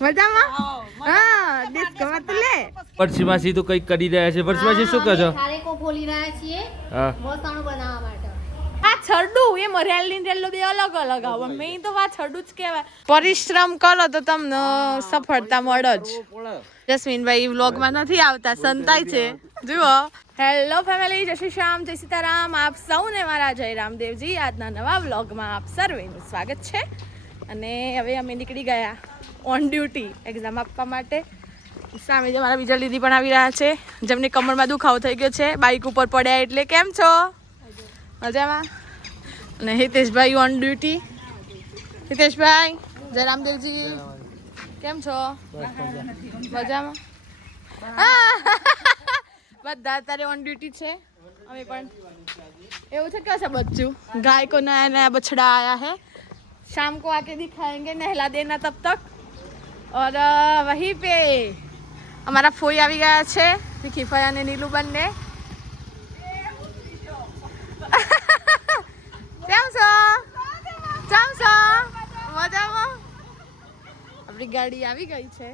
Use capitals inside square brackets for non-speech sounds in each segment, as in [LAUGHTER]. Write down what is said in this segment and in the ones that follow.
મજામાં? હા ડિસ્કો માં તું તો કંઈક કરી રહ્યા છે? પરસીમાસી શું કહો છો? ખારેકો ફોલી રહ્યા છીએ હા. મોસાણું બનાવવા માટે. આ છરડું એ મરેલની રેલો બે અલગ અલગ આવે. મેં તો આ છરડું જ કહેવાય. પરિશ્રમ કરો તો તમને સફળતા મળે જ. જસ્મીનભાઈ વ્લોગમાં નથી આવતા સંતાય છે. જુઓ. હેલો ફેમિલી જય શ્રી શ્યામ જય સીતારામ. આપ સૌને મારા જય રામદેવજી. આજના નવા વ્લોગમાં આપ સર્વેનું સ્વાગત છે. અને હવે અમે નીકળી ગયા ઓન ડ્યુટી એક્ઝામ આપવા માટે. સામે જે મારા બીજા દીદી પણ આવી રહ્યા છે. જેમને કમરમાં દુખાવો થઈ ગયો છે બાઇક ઉપર પડ્યા એટલે કેમ છો? મજામાં? અને હિતેશભાઈ ઓન ડ્યુટી હિતેશભાઈ જયરામદેવજી કેમ છો? મજામાં? [LAUGHS] બધા અત્યારે ઓન ડ્યુટી છે. અમે પણ એવું છે કે બચ્ચું ગાય કો નયા નયા બછડા આયા હે. शाम को आके दिखाएंगे नहला देना तब तक और अ, वहीं पे અમારા ફોઈ આવી ગયા છે વિખીફાઈ અને નીલુ બંને કેમ છો કેમ છો મજામાં આપણી ગાડી આવી ગઈ છે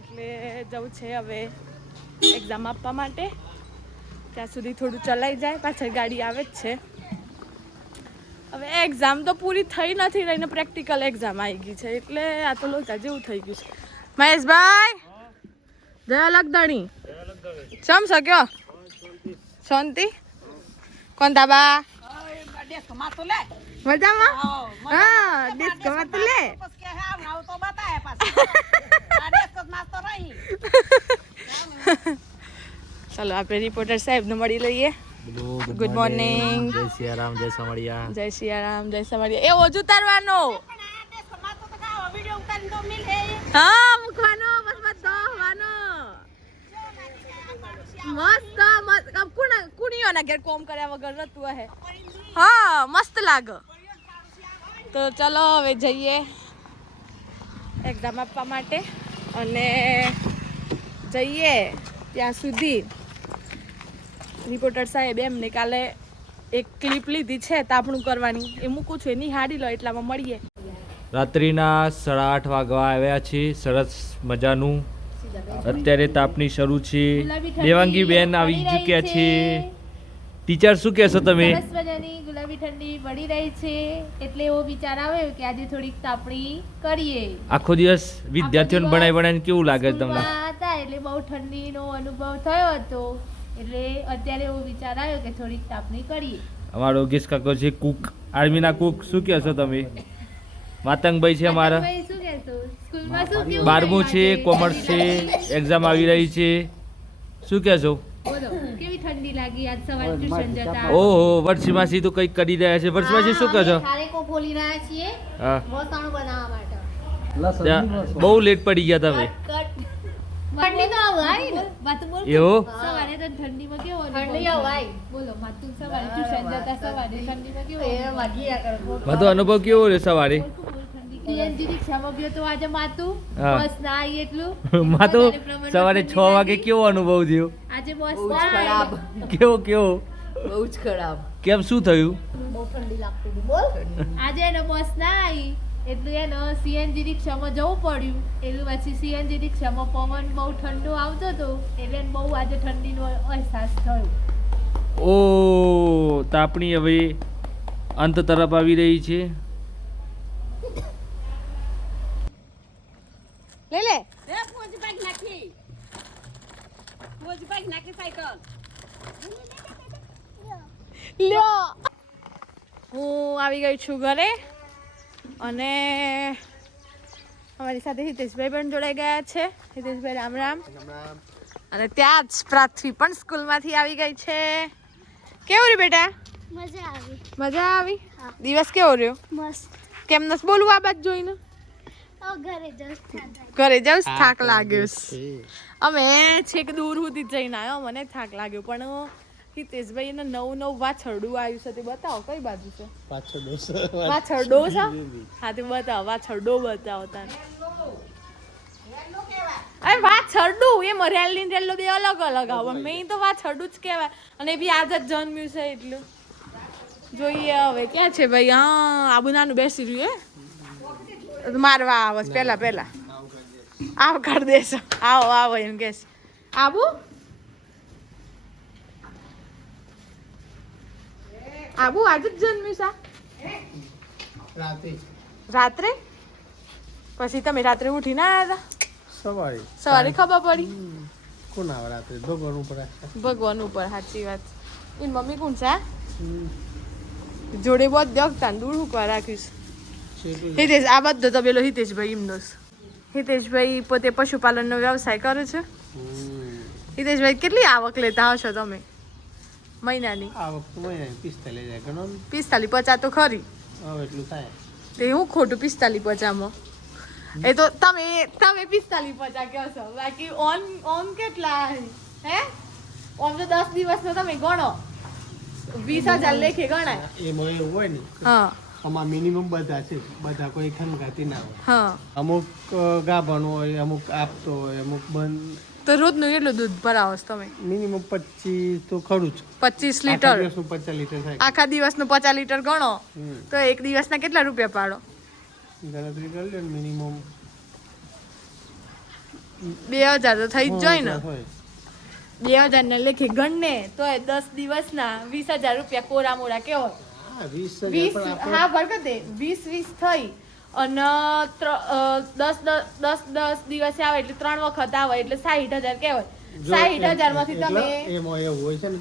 એટલે જવું છે હવે એક્ઝામ આપવા માટે ત્યાં સુધી થોડું ચલાઈ જાય પાછળ ગાડી આવે જ છે હવે એક્ઝામ તો પૂરી થઈ નથી રહીને પ્રેક્ટિકલ એક્ઝામ આવી ગઈ છે, એટલે આ તો લોચા જેવું થઈ ગયું છે. મહેશભાઈ, જય લગદણી સમ શક્યો શાંતિ? કોણ મજામાં? હા ડિસ્કમાં લે. [LAUGHS] ચાલો, આપણે રિપોર્ટર સાહેબને મળી લઈએ. ગુડ મોર્નિંગ જય સિયારામ જય સમળિયા જય સિયારામ જય સમળિયા એ ઓજુ ઉતારવાનો. હા મૂકવાનો બસ બધો હોવાનો મસ્ત મસ્ત. કુણ કુણીઓના ઘેર કોમ કર્યા વગર રહેતું હે. હા મસ્ત લાગે. તો ચલો હવે જઈએ એક્ઝામ આપવા માટે. અને જઈએ ત્યાં સુધી. રિપોર્ટર સાહેબ એમને કાલે એક ક્લિપ લીધી છે તાપણું કરવાની. એ મૂકું છું એ નિહાળી લો એટલામાં મળીએ. રાત્રિના સાડા આઠ વાગવા આવ્યા છે સરસ મજાનું. અત્યારે તાપની શરૂ છે. દેવાંગી બેન આવી ચૂક્યા છે. ટીચર શું કહેશો તમે? ગુલાબી ઠંડી પડી રહી છે. એટલે એવો વિચાર આવ્યો કે આજે થોડીક તાપણી કરીએ. આખો દિવસ વિદ્યાર્થીઓને ભણાઈ ભણાઈને કેવું લાગે છે તમને? હતા એટલે બહુ ઠંડીનો અનુભવ થયો હતો. એટલે અત્યારે એવો વિચાર આવ્યો કે થોડીક તાપણી કરીએ. અમારો ગીસ કાકો છે કુક. આર્મીના કુક. શું કહેશો તમે? માતંગભાઈ છે અમારા. બારમું છે કોમર્સ છે એક્ઝામ આવી રહી છે. શું કહે છો કેવી ઠંડી લાગી આજ સવારે ટ્યુશન જતા? ઓહો વર્ષીમાસી તો કંઈક કરી રહ્યા છે. વર્ષીમાસી શું કહો છો અમે ખારેકો ફોલી રહ્યા છીએ. હા. મોસાણું બનાવવા માટે. બહુ લેટ પડી ગયા તમે. ઠંડી તો આવાય ને વાતું બોલ. એવો? સવારે તો ઠંડીમાં કેવો ઠંડી આવાય બોલો માતું સવારે ટ્યુશન જતા સવારે ઠંડીમાં કેવો એ વાગીયા કરો બધો અનુભવ કેવો રહ્યો સવારે? [LAUGHS] સવારે છ વાગે કેવો અનુભવ થયો? આજે ખરાબ. કેવો કેવો? બહુ જ ખરાબ. કેમ શું થયું? આજે એને બસ ના આવી એટલું એને સીએનજી રિક્ષામાં જવું પડ્યું. એટલું પછી સીએનજી રિક્ષામાં પવન બહુ ઠંડો આવતો હતો એટલે એને બહુ આજે ઠંડીનો અહેસાસ થયો. ઓ તાપણી હવે અંત તરફ આવી રહી છે. લે લે. લ્યો. હું આવી ગઈ છું ઘરે. અને અમારી સાથે હિતેશભાઈ પણ જોડાઈ ગયા છે. હિતેશભાઈ રામ રામ. અને ત્યાં જ પ્રાથવી પણ સ્કૂલમાંથી આવી ગઈ છે. કેવું રહ્યું બેટા? મજા આવી. મજા આવી? દિવસ કેવો રહ્યો? મસ્ત. કેમ નસ બોલવું આ બાજુ જોઈને? ઘરે જાઉં થાક લાગ્યો. છે. અમે છેક દૂર સુધી જઈને આવ્યો મને થાક લાગ્યો પણ હિતેશભાઈ એને નવું નવું વાછરડું આવ્યું છે તે બતાવો કઈ બાજુ છે? વાછરડો છે. હા તે બતાવો વાછરડો બતાવો તને અરે વાછરડું એ મરેલની રેલો બે અલગ અલગ આવે. મેં તો વાછરડું જ કહેવાય. અને એ બી આજ જ જન્મ્યું છે એટલું. જોઈએ હવે ક્યાં છે ભાઈ? હા આબુ નાનું બેસી રહ્યું હે? તો મારવા આવે પહેલા પહેલા. આવ કર દેશો. આવો આવો એમ કેસ આબુ? આબુ આજે જ જન્મ્યું સા રાત્રે. રાત્રે? પછી તમે રાત્રે ઉઠી ના આવ્યા હતા? સવારે. સવારે ખબર પડી? કોણ આવે રાત્રે? ભગવાન ઉપર ભગવાન ઉપર સાચી વાત. એની મમ્મી કોણ છે? જોડે બહુ ને દૂર છે તો હિતેશ આ બધો તો પેલો હિતેશભાઈ એમનો હિતેશભાઈ પોતે પશુપાલનનો વ્યવસાય કરે છે. હિતેશભાઈ કેટલી આવક લેતા હશો તમે? મહિનાની. આ વખતે મહિનાની પિસ્તાલીસ હજાર ગણો પિસ્તાલીસ પચાસ તો ખરી. હવે એટલું થાય. તે હું ખોટું પિસ્તાલીસ પચાસમાં? એ તો તમે તમે પિસ્તાલીસ પચાસ કહો છો. બાકી ઓન ઓન કેટલા હે? ઓમ તો દસ દિવસનો તમે ગણો. વીસ હજાર લેખે ગણાય. એમાં એવું હોય ને હા. આમાં મિનિમમ બધા છે. બધા કોઈ ખંગાતી ના હોય. અમુક ગાભણ હોય અમુક આપતો હોય અમુક બંધ. તો રોજનું કેટલું દૂધ ભરાવો છો તમે? મિનિમમ પચીસ તો ખરું જ. પચીસ આખા લીટર? દિવસનું પચાસ લીટર થાય. આખા દિવસનું પચાસ લીટર ગણો? તો એક દિવસના કેટલા રૂપિયા પાડો? ગણતરી કરી લે મિનિમમ બે હજાર તો થઈ જ જાય ને. હોય. બે હજાર ને લેખી ગણને તો એ દસ દિવસના વીસ હજાર રૂપિયા કોરા મોરા કેવો? વીસ વીસ હા બરકત વીસ વીસ થઈ. અને દસ દસ દસ દિવસે આવે એટલે ત્રણ વખત આવે એટલે સાહીઠ હજાર કહેવાય. સાહીઠ હજારમાંથી તમે એમાં એવું હોય છે ને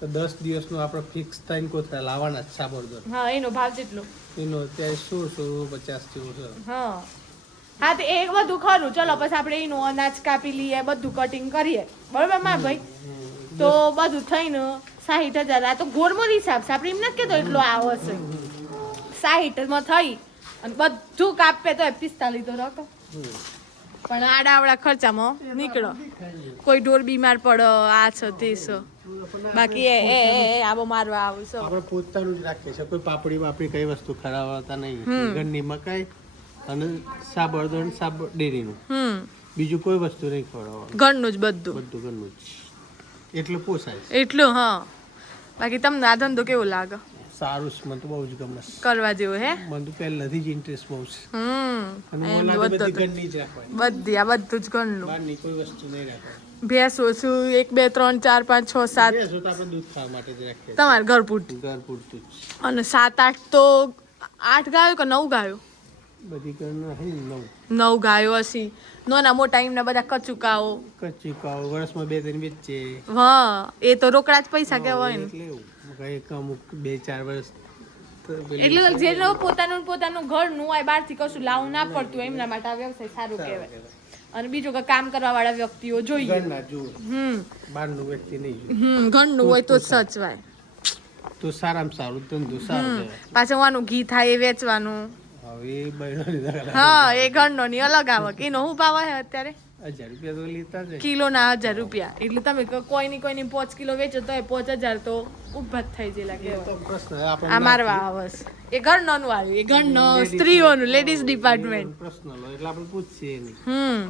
કે દસ દિવસનું આપણે ફિક્સ થઈને કોથળા લાવવાના જ સાબરદર હા એનો ભાવ જેટલો. એનો અત્યારે શું શું પચાસ જેવું છે. હા. હા તો એ બધું ખરું. ચલો પછી આપણે એનું અનાજ કાપી લઈએ બધું કટિંગ કરીએ. બરોબર માર ભાઈ? તો બધું થઈને સાહીઠ હજાર. આ તો ગોળમોર હિસાબ છે. આપણે એમ નથી કહેતો એટલો આવો છે સાહીઠમાં થઈ અને બધું કાપે તો પિસ્તાલીસ તો રકો પણ આડાવડા ખર્ચામાં નીકળો. કોઈ ઢોર બીમાર પડો આ છે તે છે. બાકી એ એ એ- આબો મારવા આવું છો. આપણે પોતાનું જ રાખીએ છીએ. કોઈ પાપડી બાપડી કઈ વસ્તુ ખરાબ નહીં. ઘરની મકાઈ અને સાબરદણ સાબર ડેરીનું. બીજું કોઈ વસ્તુ નહીં ખવડાવવાનું. ઘરનું જ બધું. બધું ઘરનું જ. એટલું પોસાય એટલું હા. બાકી તમને આ ધંધો કેવો લાગે? સારું છે મને તો બહુ જ ગમે કરવા જેવું હે? મને તો પહેલાથી જ ઇન્ટરેસ્ટ બહુ છે. હમ. અને બધો બધી ઘરની જ રાખવાની. બધી આ બધું જ ઘરનું બહારની કોઈ વસ્તુ નહીં રાખવાની. ભેંસો છું એક બે ત્રણ ચાર પાંચ છ સાત. ભેંસો તો આપણે દૂધ ખાવા માટે જ રાખીએ તમારે ઘર પૂરતું? ઘર પૂરતું અને સાત આઠ તો આઠ ગાયો કે નવ ગાયો? બધી ઘરના નવ. નવ ગાયો હશી. નાના મોટા એમના બધા કચુકાઓ. કચુકાઓ વર્ષમાં બે ત્રણ વેચે હા એ તો રોકડા જ પૈસા કહેવાય ને. એટલે અમુક બે ચાર વર્ષ એટલે જેનો પોતાનું પોતાનું ઘરનું હોય બહારથી કશું લાવવું ના પડતું એમના માટે આ વ્યવસાય સારું કહેવાય. અને બીજું કે કામ કરવા વાળા વ્યક્તિઓ જોઈએ. હમ. બહારનું વ્યક્તિ નહીં હમ ઘરનું હોય તો સચવાય. તો સારામાં સારું ધંધો સારું પાછું વાનું ઘી થાય એ વેચવાનું. હા એ ઘરનો ની અલગ આવક. એનો શું ભાવ છે અત્યારે? હજાર રૂપિયા તો લેતા જ હોય. કિલોના હજાર રૂપિયા. એટલે તમે કોઈ ની કોઈ ની પાંચ કિલો વેચો તો પાંચ હજાર તો ઊભા થઈ તો પ્રશ્ન આ મારવા આવસ એ ઘરનું આવ્યું એ ઘરનો સ્ત્રીઓનું લેડીઝ ડિપાર્ટમેન્ટ પ્રશ્ન એટલે આપણે પૂછીએ હમ.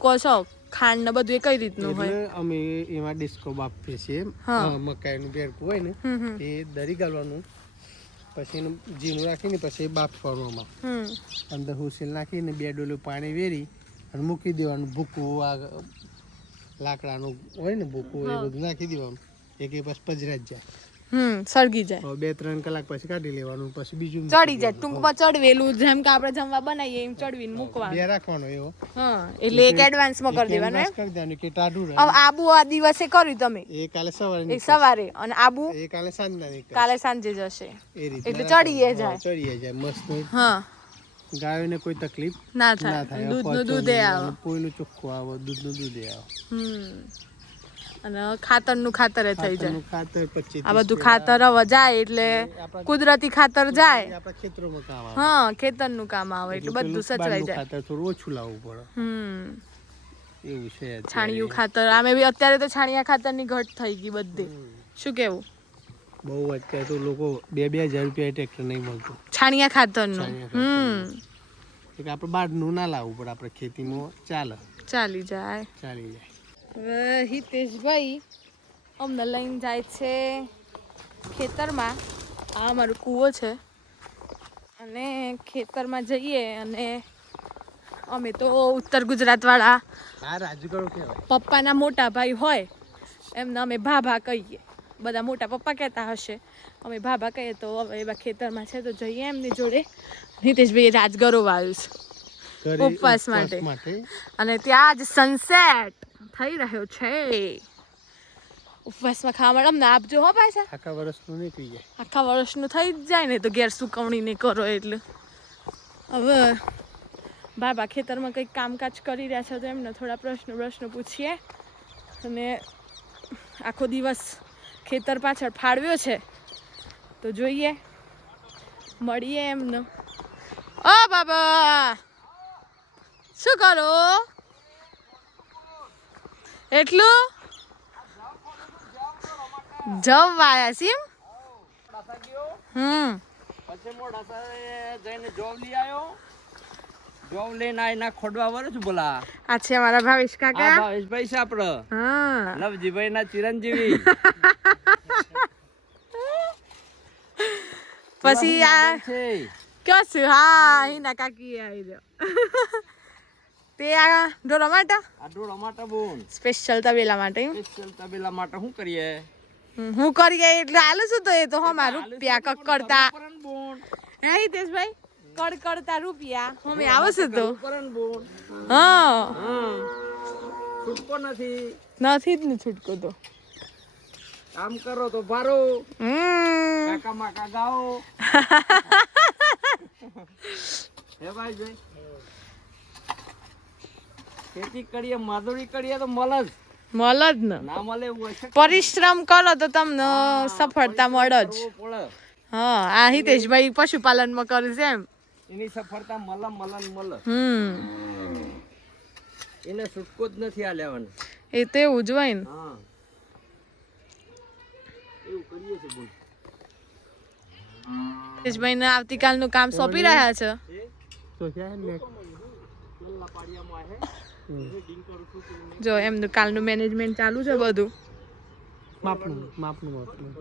કહો છો ખાંડ ને બધું એ કઈ રીતનું હોય? અમે એમાં ડિસ્કો આપીએ છીએ. હા. મકાઈનું બેરકું હોય ને એ દરી ગાળવાનું પછી એનું ઝીણું રાખીને પછી હમ. અંદર હુસેલ નાખીને બે ડોલું પાણી વેરી અને મૂકી દેવાનું ભૂકવું આ લાકડાનું હોય ને ભૂકવું એ બધું નાખી દેવાનું. એક એ પછી પજરા જ જાય. હમ સળગી જાય. બે ત્રણ કલાક પછી કાઢી લેવાનું પછી બીજું ચડી જાય. ટૂંકમાં ચડવેલું જેમ કે આપણે જમવા બનાવીએ એમ ચડવીને મૂકવાનું. બે રાખવાનો એવો. હા એટલે એક એડવાન્સમાં કરી દેવાનું એમ. કરી દેવાનું કે ટાઢું હવે આબુ આ દિવસે કર્યું તમે? એ કાલે સવારે એ સવારે. અને આબુ? એ કાલે સાંજના કાલે સાંજે જશે એટલે ચડીએ જાય. ચડીએ જાય. મસ્ત. હા. ગાયોને કોઈ તકલીફ ના થાય. દૂધનું દૂધ દૂધે આવે. કોઈનું ચોખ્ખું આવે દૂધનું દૂધે આવે. હમ. અને ખાતરનું ખાતર થઈ જાય. ખાતર આ બધું ખાતર જાય એટલે કુદરતી ખાતર જાય. હા ખેતરનું કામ આવે એટલે બધું સચવાઈ જાય. ખાતર થોડું ઓછું લાવવું પડે. હમ. એવું છે છાણિયું ખાતર આમે બી અત્યારે તો છાણિયા ખાતરની ઘટ થઈ ગઈ બધી. શું કેવું? બહુ અત્યારે તો લોકો બે બે હજાર રૂપિયા ટ્રેક્ટર નહીં મળતું. છાણિયા ખાતરનું. નું હમ. આપણે બહારનું ના લાવવું પડે આપણે ખેતીમાં ચાલે. ચાલી જાય. ચાલી જાય. હિતેશભાઈ અમને લઈને જાય છે ખેતરમાં. આ અમારો કૂવો છે. અને ખેતરમાં જઈએ અને અમે તો ઉત્તર ગુજરાત વાળા આ રાજગરો કહેવાય. પપ્પાના મોટા ભાઈ હોય એમને અમે ભાભા કહીએ. બધા મોટા પપ્પા કહેતા હશે. અમે ભાભા કહીએ તો હવે એવા ખેતરમાં છે તો જઈએ એમની જોડે. નીતિશભાઈ રાજગરો વાવ્યું છે ઉપવાસ. માટે. અને ત્યાં જ સનસેટ થઈ રહ્યો છે. ઉપવાસમાં ખાવા મળે અમને આપજો હો પાછા. આખા વર્ષનું નીકળી જાય. આખા વર્ષનું થઈ જ જાય ને તો ઘેર સુકવણી ને કરો એટલે. હવે બાબા ખેતરમાં કંઈક કામકાજ કરી રહ્યા છે તો એમને થોડા પ્રશ્નો પ્રશ્નો પૂછીએ. અને આખો દિવસ ખેતર પાછળ ફાળવ્યો છે. તો જોઈએ મળીએ એમને. ઓ બાબા! શું કરો? એટલું? જવ સીમ હમ. પછી મોડા જઈને જોબ લઈ આવ્યો. જોબ લઈને ના ખોડવા વરે છું બોલા. આ છે મારા ભાવેશ કાકા. ભાવેશભાઈ છે આપણો હા. નવજીભાઈ ના ચિરંજીવી. [LAUGHS] પછી આ કયો છે? હા હિના કાકી આવી રહ્યો [LAUGHS] તે આ ઢોળા માટે? આ ડોળા માટે બોન સ્પેશિયલ તબેલા માટે સ્પેશિયલ તબેલા માટે શું કરીએ? હું કરીએ એટલે હાલું શું તો એ તો હમા રૂપિયા કકડતા. હે હિતેશભાઈ? કડકડતા રૂપિયા. અમે આવશે તો. હા. હા. છૂટકો નથી. નથી જ ને છૂટકો તો. કામ કરો તો ભારો. હમ. કાકા માકા ગાઓ. [LAUGHS] હે ભાઈ ભાઈ ખેતી કરીએ મજૂરી કરીએ તો મળે જ. મળે જ ને. ના મળે એવું હશે પરિશ્રમ કરો તો તમને સફળતા મળે જ. હા આ હિતેશભાઈ પશુપાલનમાં કરે છે એમ. એની સફળતા મળે મળે મળે. હમ. એને છૂટકો જ નથી આ લેવાનો. એ તો એવું જ હોય ને. હા. એવું કરીએ છે બોલ. હિતેશભાઈને આવતીકાલનું કામ સોંપી રહ્યા છે? તો જાય ને જો એમનું કાલનું મેનેજમેન્ટ ચાલુ છે બધું. માપનું માપનું માપનું.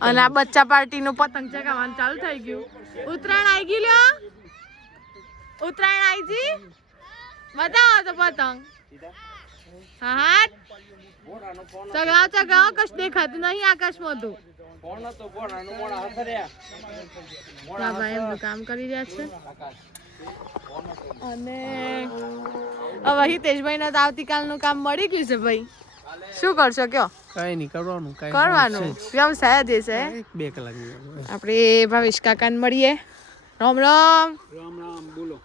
અને આ બચ્ચા પાર્ટીનું પતંગ ચગાવવાનું ચાલુ થઈ ગયું. ઉત્તરાયણ આવી ગયું લ્યો. ઉત્તરાયણ આવી જી? બતાવો તો પતંગ. હા હા. ચગાવ ચગાવ કશ દેખાતું નહીં આકાશમાં તું. કોણ હતો? કોણ? આનું મોડા હસર્યા બાબા એમનું કામ કરી રહ્યા છે. અને હવે હિતેશભાઈને તો આવતીકાલનું કામ મળી ગયું છે ભાઈ. શું કરશો કયો? કઈ નહીં કરવાનું કઈ કરવાનું. વ્યવસાય જ છે. બે કલાક આપણે ભાવેશ કાકાને મળીએ. રામ રામ. રામ રામ બોલો.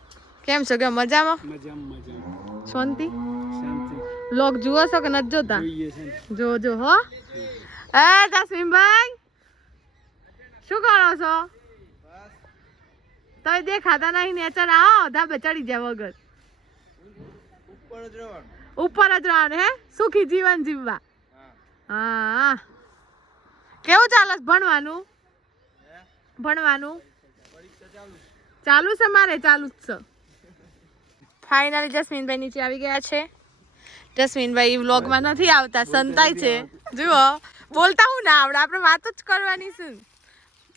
કેમ છો કે મજામાં? મજામાં મજામાં. શાંતિ? શાંતિ. લોક જુઓ છો કે નથી જોતા? જો જો હો. એ જસ્મીનભાઈ શું કરો છો? તમે દેખાતા નહીં નેચર આવો ધાબે ચડી જાય વગર. ઉપર જ રહેવાનું. ઉપર જ રહેવાનું હે? સુખી જીવન જીવવા. હા. કેવું ચાલે ભણવાનું? ભણવાનું? ચાલુ છે. મારે ચાલુ જ છે. ફાઇનલી જસ્મીનભાઈ નીચે આવી ગયા છે. જસ્મીનભાઈ વ્લોગમાં નથી આવતા સંતાય છે. જુઓ બોલતા હું ના આવડે આપણે વાત જ કરવાની શું?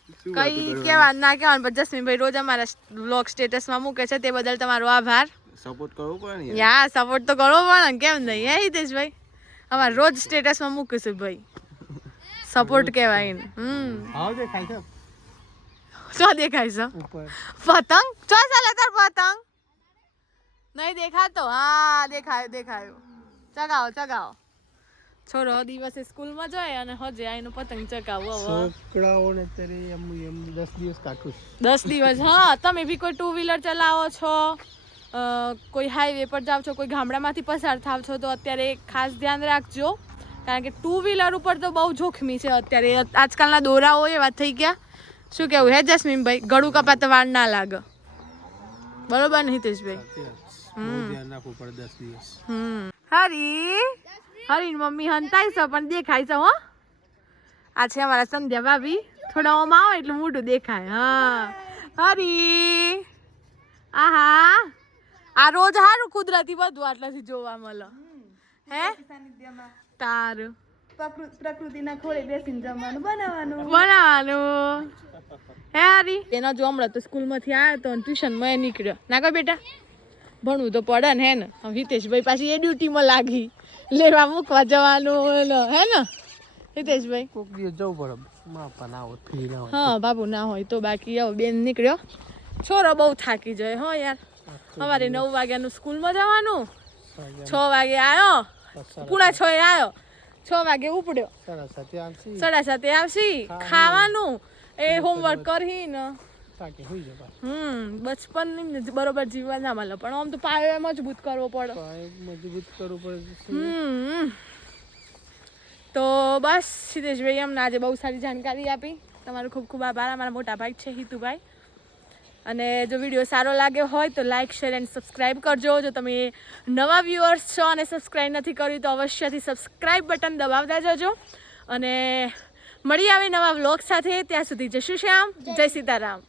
કઈ કેવાનું ના કહેવાનું પણ જસ્મીનભાઈ રોજ અમારા બ્લોગ સ્ટેટસમાં મૂકે છે તે બદલ તમારો આભાર. સપોર્ટ કરવો પડે ને યા સપોર્ટ તો કરવો પડે કેમ નહીં? હે હિતેશભાઈ? અમારે રોજ સ્ટેટસમાં મૂકીશું ભાઈ. સપોર્ટ કહેવાય ને હમ. હા દેખાય છે? શું દેખાય છે? પતંગ? ચો ચાલે તાર પતંગ? નહીં દેખાતો? હા દેખાયો દેખાયો. ચગાવો ચગાવો. છોરો દિવસે સ્કૂલમાં જાય અને હજે આઈનો પતંગ ચકાવો છોકરાઓને અત્યારે એમ એમ દસ દિવસ કાઢું છું. દસ દિવસ હા તમે બી કોઈ ટુ વ્હીલર ચલાવો છો કોઈ હાઈવે પર જાવ છો કોઈ ગામડામાંથી પસાર થાવ છો તો અત્યારે ખાસ ધ્યાન રાખજો કારણ કે ટુ વ્હીલર ઉપર તો બહુ જોખમી છે અત્યારે. આજકાલના દોરાઓ એવા થઈ ગયા. શું કેવું હે જસ્મીનભાઈ? ગળું કપાતા વાર ના લાગે. બરોબર નહીં તેજભાઈ ધ્યાન રાખવું પડે દિવસ. હમ. હરી? હરી મમ્મી હંતાઈ છે પણ દેખાય છે હો. આ છે અમારા સંધ્યા ભાભી. થોડા ઓમાં આવો એટલે મોટું દેખાય હા. હરી. આહા. આ રોજ હારું કુદરતી બધું આટલાથી જોવા મળે. હે? તારું. પ્રકૃતિના ખોળે બેસીને જમવાનું બનાવવાનું. બનાવવાનું. હે હરી? એનો જો હમણાં તો સ્કૂલમાંથી આવ્યો તો ટ્યુશનમાં એ નીકળ્યો. ના કહો બેટા? ભણવું તો પડે ને હે ને? હિતેશભાઈ પાછી એ ડ્યુટીમાં લાગી. લેવા મૂકવા જવાનું હે ને? હિતેશભાઈ? કોક દિવસ જવું પડે. માં પણ ના હોય ફ્રી ના હોય. હા બાબુ ના હોય તો બાકી આવો બેન નીકળ્યો. છોરો બહુ થાકી જાય હો યાર. અમારે નવ વાગ્યાનું સ્કૂલમાં જવાનું. છ વાગે આવ્યો પૂણા છ એ આવ્યો છ વાગે ઉપડ્યો. સાડા સાતે આવશી. ખાવાનું. એ હોમવર્ક કરીને. તાકે હોઈ જાય હમ બચપનની બરોબર જીવવા ના મળે. પણ આમ તો પાયો મજબૂત કરવો પડે. પાય મજબૂત કરવો પડે. હમ તો બસ સિદ્ધેશભાઈ અમને આજે બહુ સારી જાણકારી આપી. તમારો ખૂબ ખૂબ આભાર. અમારા મોટા ભાઈ છે હિતુભાઈ. અને જો વીડિયો સારો લાગ્યો હોય તો લાઇક શેર એન્ડ સબસ્ક્રાઈબ કરજો. જો તમે નવા વ્યુઅર્સ છો અને સબસ્ક્રાઈબ નથી કર્યું તો અવશ્યથી સબસ્ક્રાઈબ બટન દબાવતા જજો. અને મળી આવે નવા વ્લોગ સાથે. ત્યાં સુધી જય શ્રી શ્યામ જય સીતારામ.